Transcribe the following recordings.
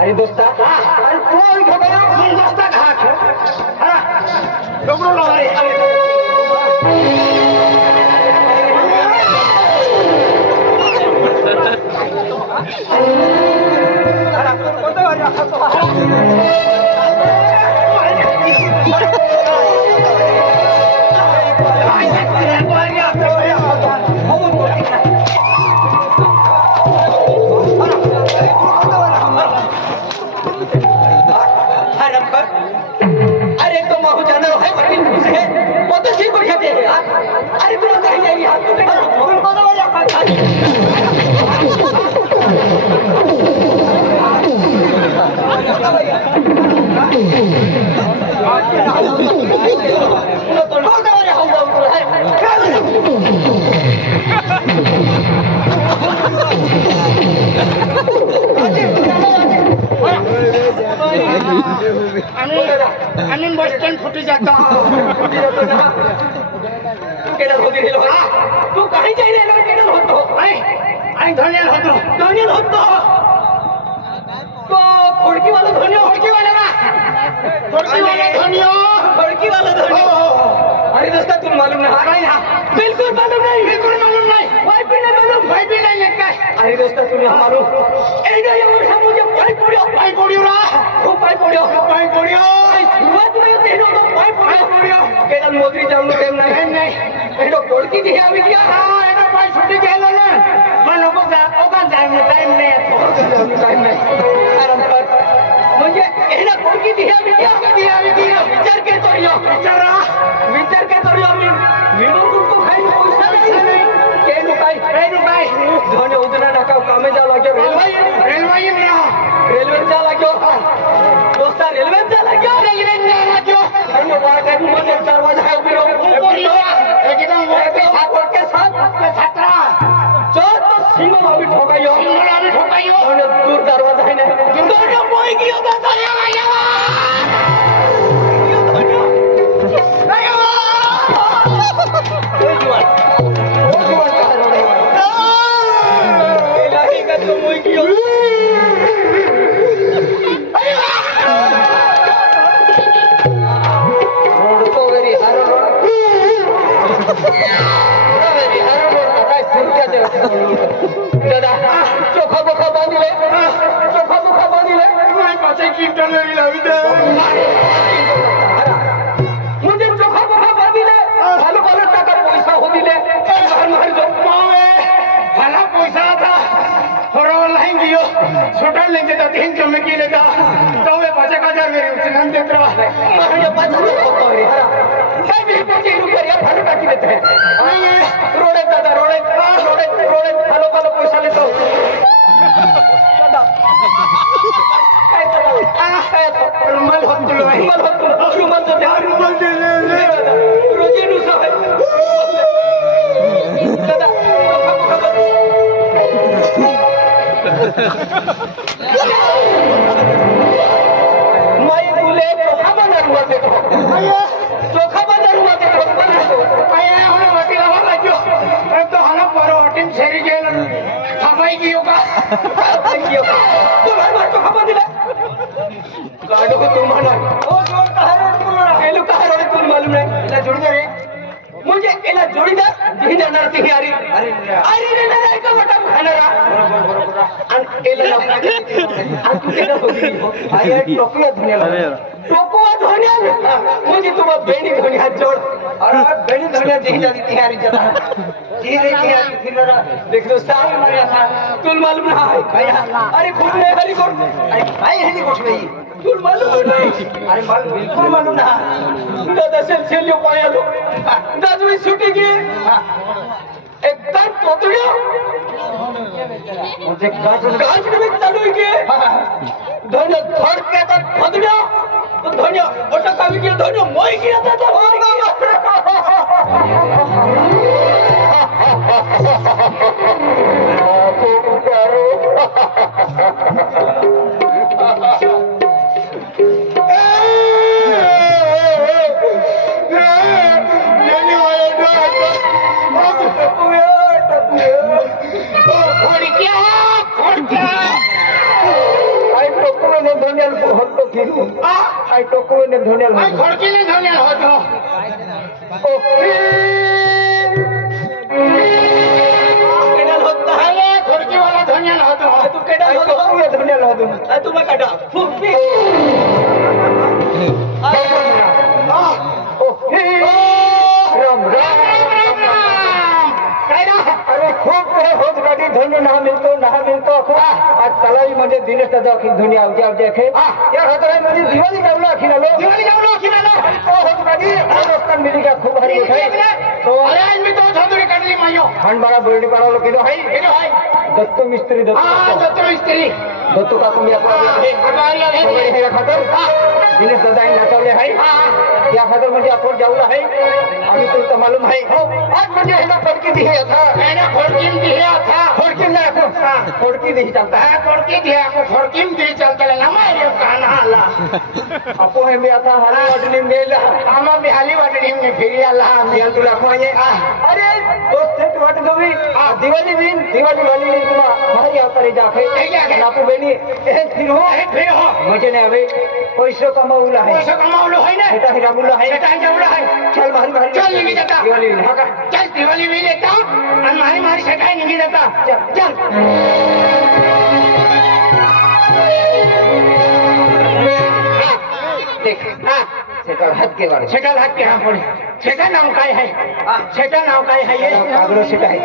अरे दोस्ता अरे कोई खबर नहीं दोस्ता कहाँ है अरे डोबरो लो अरे तो माहू जाना है वकील पूछे वो तो ठीक हो जाते हैं यार अरे तुम कहीं जाइए यार तुम को तो আমি बस स्टैंड फुटी जाता तू कहीं जाई रे केडल होतो आई धनियल होतो तो खोडकी वाला धनियो अरे दोस्ता तुम मालूम नहीं बिल्कुल मालूम नहीं भाई भी नहीं लगता अरे दोस्ता तुम्हें हमारो मुझे पाई पड़ियो शुरुआत में तीनों तो पाई पड़ियो केवल मोदी जाऊंगा नहीं एडो कोड़की दी आवी गया हां एडो पाई छुट्टी गेलो ने मन ओका टाइम नहीं आराम कर मुझे एडो कोड़की दी आवी गया विचार के तोड़ियो विमो को खाई पैसा नहीं केनु काई धोने उतना टाका कामे जा लाग्यो रेलवे जा लाग्यो दोस्ता रेलवे जा लाग्यो अरे वाह का मुझे दरवाजा है एकदम वो के साथ जो तो सिंह भाभी ठोकायो और दूर दरवाजा है ने दोनों मोई की होता चोखा बोखा बांधिले मुझे चोखा बोखा बांधिले भालो टाका पैसा हो दिले भला पैसा था थोड़ा ऑनलाइन दियो छोटा लेंगे तो 3 जो में की लेता तो वे 5000 मेरे उसे नाम देत रहा मैं ये 5000 होता है मैं भी 25 रुपया भालो काटी लेते हैं रोड़े दादा रोड़े भालो पैसा लेता रुमाल रोजी नुसा है दादा मैं बोले चोखा बना हुआ देखो आया होने वकील वाला जो तो हला पर होटिन छेरी गेल हवाई की होगा तुम्हारे बात तो खबर दिला गाड़ो को तुम माना ओ जोड़ कहां रोड तुम मालूम नहीं इला जोड़ी दे रे मुझे इला जोड़ी दे जिंदा नरती यारी अरे रे का बटा खाना बरोबर अन एला अन तू केला होगी आया टोकला दुनिया टोको मुझे तुम बेनी धोनी हाथ जोड़ और बेनी धोनी जी जाती तैयारी चला जी रे तैयारी थी ना देख दोस्त आई मरिया था तुल मालूम ना है भैया अरे खुद में हरी कोट अरे भाई हरी कोट नहीं तुल मालूम नहीं अरे मालूम बिल्कुल मालूम ना दादा से लियो पाया लो दादा भी छुट्टी की एकदम तोतड़ियो मुझे गाज में चालू के धन्य धड़ के तो फदड़ियो तो धन्य ओटा कावी के धन्य मोई किया था तो आई टोको ने धोनियल आई खड़की ने धोनियल हो तो केडल होता है ये खड़की वाला धोनियल हो तो तू केडल हो तो धोनियल हो तो तू मैं काटा फुफी राम राम अरे खूब होत गाड़ी धोनी ना मिलतो आज तलाई म्हणजे दिनेश दादा की धोनी आवते आवते देखे या खतरा म्हणजे दिवाळी कावला खिलालो तो होत गाड़ी दोस्तान मिली का खूब हरी उठाई तो अरे आज मी तो छतरी काढली मायो खंडबारा बोर्डी पारालो केलो हाय दत्तो मिस्त्री दत्तो का तुम्ही आपला हे खातर दिनेश दादा नाचवले हाय या खातर म्हणजे आपण जाऊला हाय आम्ही तुला मालूम आहे हो आज म्हणजे हेला फडकी दिही था हेला फडकी दिही था फडकी ना फडकी दिही चलता है फडकी दिही को फडकी दिही चलता ना मारे काना आला आपो हे मी आता हाली वाटणी गेला आमा मी हाली वाटणी में फिरी आला मी तुला कोये अरे दोस्त सेट वाट दोवी दिवाळी वाली तुमा भारी अवतारे जाखे आपो बेनी फिर हो मजे ने आवे पैसा कमावला है ना बेटा हिरामुला है चल मारी चल निघी जाता दिवाळी चल दिवाळी भी लेता और मारी सटाई निघी जाता चल देख सेटल हाथ के हाँ पड़े सेटा नाम काय है ये कागड़ो सेटा है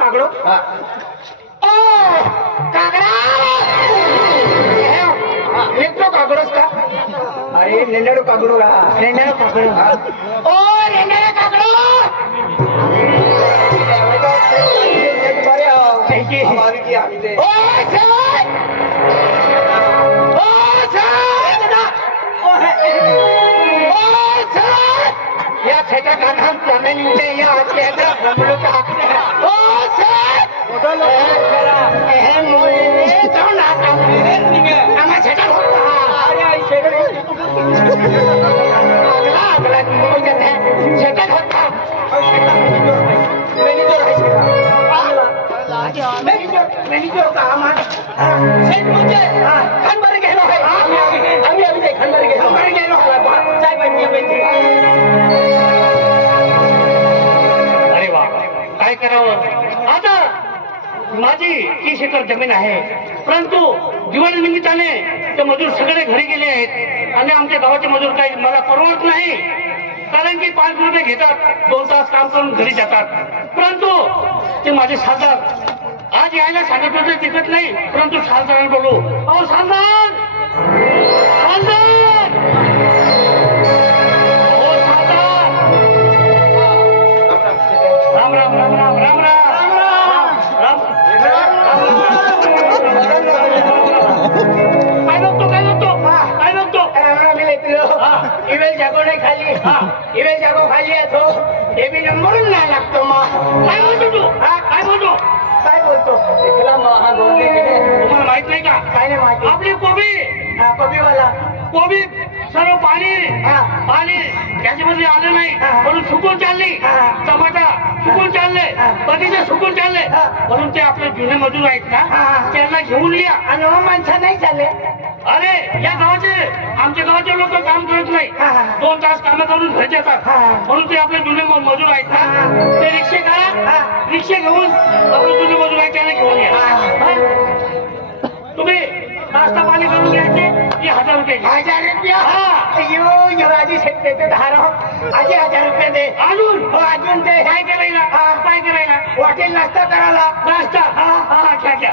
कागड़ो ओ कागड़ा नित्तो कागड़ोस का अरे नेनेरो कागड़ो ओ नेनेरो कागड़ो हमारी की आते ओ या छेटा का नाम चमेली ने या केंद्र ब्रह्मलो का ओ सर उठलो करा मोरे तो ना आमा छेटा होता अरे आई छेटा अगला कोई कहते हैं छेटा होता और छेटा मैनेजर है मैनेजर का हमारा सेठ मुझे खंडबारे गेलो है हम अभी देख खंडबारे गेलो चाय बनती अरे वाह काय करावं आता माझी 30 एकर जमीन आहे परंतु दिवाळी निमित्ताने ते मजूर सगळे घरी गेले आहेत आणि आमच्या गावाचे मजूर काही मला परवडत नाही कारण की 5 रुपये घेतात 2 तास काम करून घरी जातात परंतु ते माझे सालदार आज यायला सांगितलं तर टिकत नाही परंतु सालदारांना बोलू अहो सालदार राम राम राम राम राम राम राम काय बघतो इवेल जागो नाही खाली इवेल जागो खाली आहे तो हे बी नंबरून नाही लागतो मग काय बोलतो तू काय बोलतो तुम्हाला माहित नाही का काय नाही माहिती आपली कोबीवाला कोबी सर्व पाणी त्याच्यामध्ये आलं नाही म्हणून सुकून चालली टमाटा सुकून चालले बगीचे सुकून चालले म्हणून ते आपले जुने मजूर आहेत ना त्यांना घेऊन या आणि माणसं नाही चालले अरे या गावाचे आमच्या गावाचे लोक काम करत नाही 2 तास काम करून घरी जातात म्हणून ते आपले जुने मजूर आहेत ना ते रिक्षे घेऊन आपले जुने मजूर आहेत त्यांना घेऊन या तुम्ही नाश्ता पाणी करून घ्यायचे 1000 रुपये 1000 रुपया अयो राजी शेठ देते 10 आजी 1000 रुपये दे अजून हो अजून दे काय करायला काय करायला हॉटेल नाश्ता करायला नाश्ता हा घ्या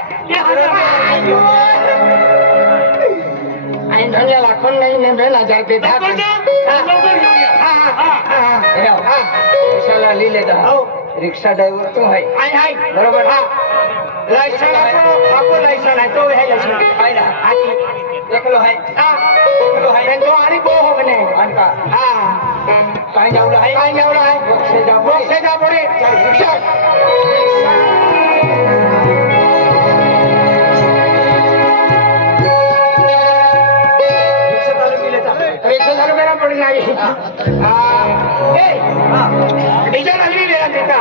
आई धन्यला कोण नाही नेमला 1000 दे कशाला लिहिले रिक्षा ड्रायव्हर तो आहे बरोबर हा लायसन आपको लायसन है तो है लायसन है ना देख लो है तो आणि बो हो बने आणका काय जावला है बॉक्स से जा बोरे चल रिक्षा ₹1,000 रुपये पड़ी नाही डीजल हलवी ले देता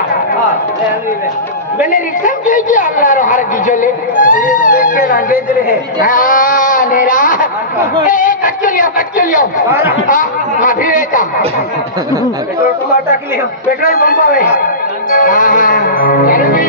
मैंने रिक्शा में क्या अगला रो हर डीजल ले के रंगे दे है नेरा कच्चे लियो हां भी लेता पेट्रोल टमाटर के लिए पेट्रोल पंप है चलो भी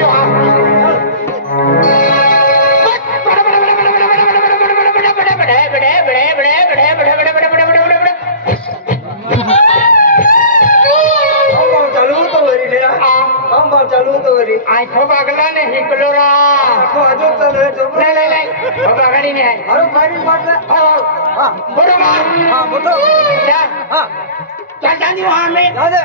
चालू तो वरी आंखों बागला ने हिकलोरा आंखों अजून चालू है नाही हो बागडी नाही आहे अरे मारी मारला हां बरोबर हां बोलो क्या हां क्या जानी वहां में दादा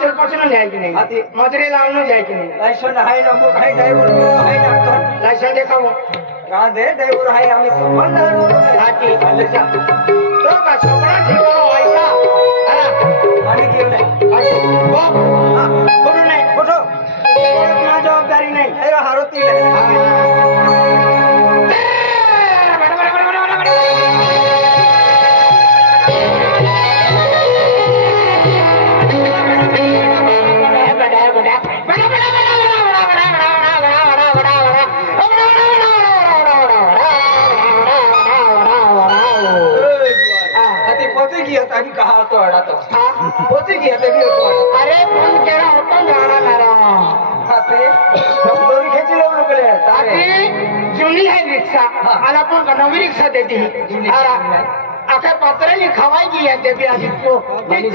चल पहुंचना जाए कि नहीं मजरे लावना जाए कि नहीं लाइसेंस है ना वो है ड्राइवर है ना लाइसेंस दिखाओ कहां दे ड्राइवर है हमें बंद है हाथी अच्छा तो का छोकरा छिको आइका हां पानी क्यों नहीं वो हां बोलो नहीं फोटो ना जवाबदारी नहीं अरे हारोती है तभी कहा तो अड़ा तो होती की तभी तो अरे फोन केड़ा होता जाना नारा खाते हम दोरी खेची लोग लोग ले ताकि जुनी है रिक्शा आला पण का नवी रिक्शा देती आरा आखे पात्रेली खवाई की है देवी आदि को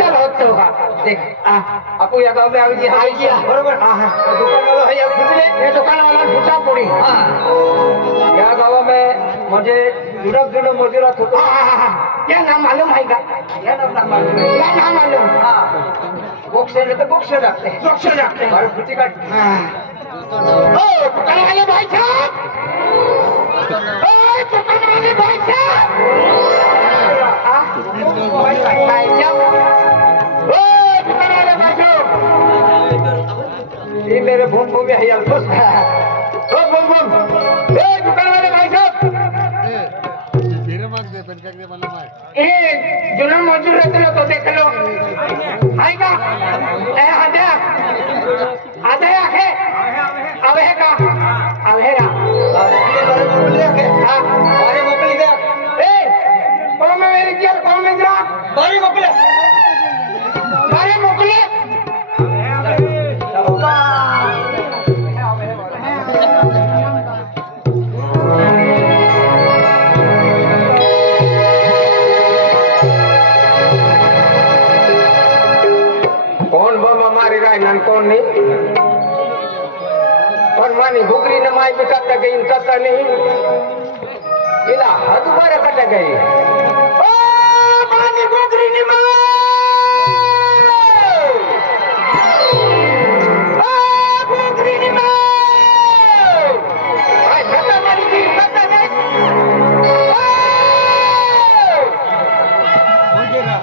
चल होतो का देख आपको या गांव में आई जी बरोबर हां दुकान वाला है या खुदले ये दुकान वाला फुटा पड़ी हां या गांव में मुझे जुड़ा मजूरा होतो हां क्या नाम मालूम है का क्या नाम मालूम हां बॉक्स रखते हैं और फुटी का हां ओ दुकान वाले भाई साहब ओ दुकान वाले भाई साहब ये मेरे फोन को भी है यार बस ओ बम दुकान वाले भाई साहब ये जुना मजूर रहते लो तो देख लो आएगा आधे आखे अब है का अब है अरे मोकली दे कौन में मेरी क्या कौन में जरा बारी मोकले कौन नहीं पर मानी भुगरी ने माई बिका तक गई कसा नहीं इला हाथ बारे कट गई ओ मानी भुगरी ने माई ओ भुगरी ने माई आई कटा मानी की कटा ने हो गया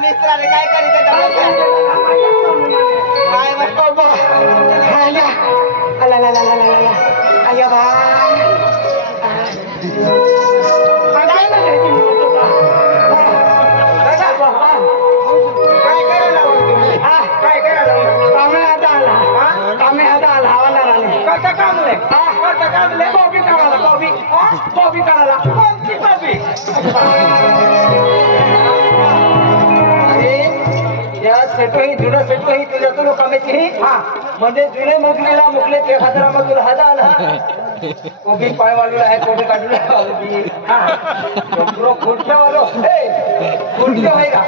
मिस्त्राने काय करीत काय म्हणतो बा आया अला ला ला ला ला ला आया बा काय काय करायला कामे आता आला हवाला राहिले कसं कामले कॉफी काढायला कॉफी काढायला कोणती कॉफी अरे या सेटही जुनं सेटही तुझ्या तुला कामाची म्हणजे जुने मुकलेला मुकले ते हजार मग तुला हजार कोबी पाय वाढवला आहे कोबी काढून खुर्च्या वालो खुर्च्या होय का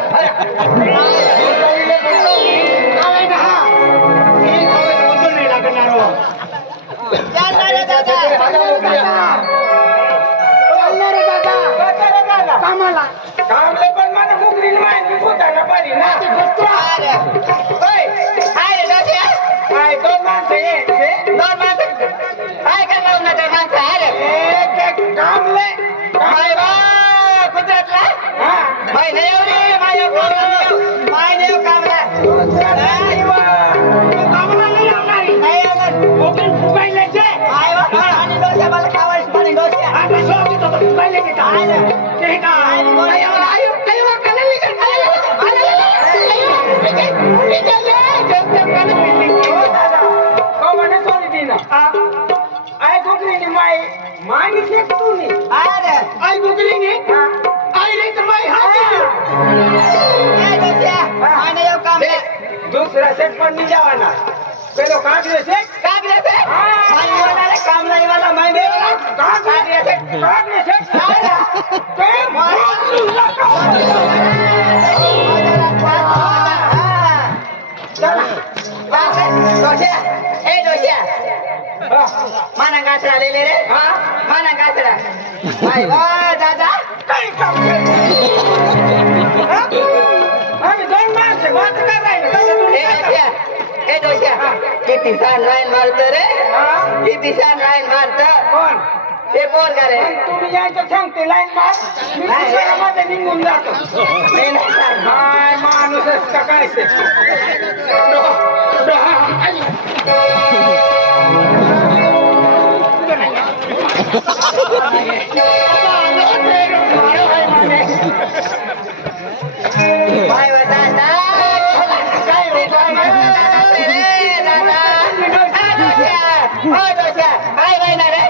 कामले पण मला मुकली माहिती पोताना पाहिजे ना काय दोन माणसं काय करणार ना त्या माणसं अरे कामले काय बा कुदरतला माय नाही एवढी माय देव कामला कामला नाही आवणारी नाही आवणार मोकळी फुगायला जे आणि डोसा मला खावायची पाणी डोसा आणि सोबत होतं फुगायला की काय ते काय नाही आयो काही वाकाला नाही आई गोगली माई माई तू नी अरे आई गोगली नी आई रे तर माई दूसरा सेट पण नहीं जावाना पेलो कागले सेट माई वाला रे कामलानी वाला माई बे कागले सेट mana gasra ले ले रे mana gasra भाई वाह दादा कहीं काम हम दोन मार से बात कर रहे हैं ए दोस्या किती सान लाइन मारतो रे किती सान लाइन मारतो कोण ते पोरगा रे तुम्ही यायचं सांगते लाइन मार मी दुसऱ्यामध्ये निघून जातो काय माणूसच का काय से भाई बता काय रे दादा भाई भाई ना रे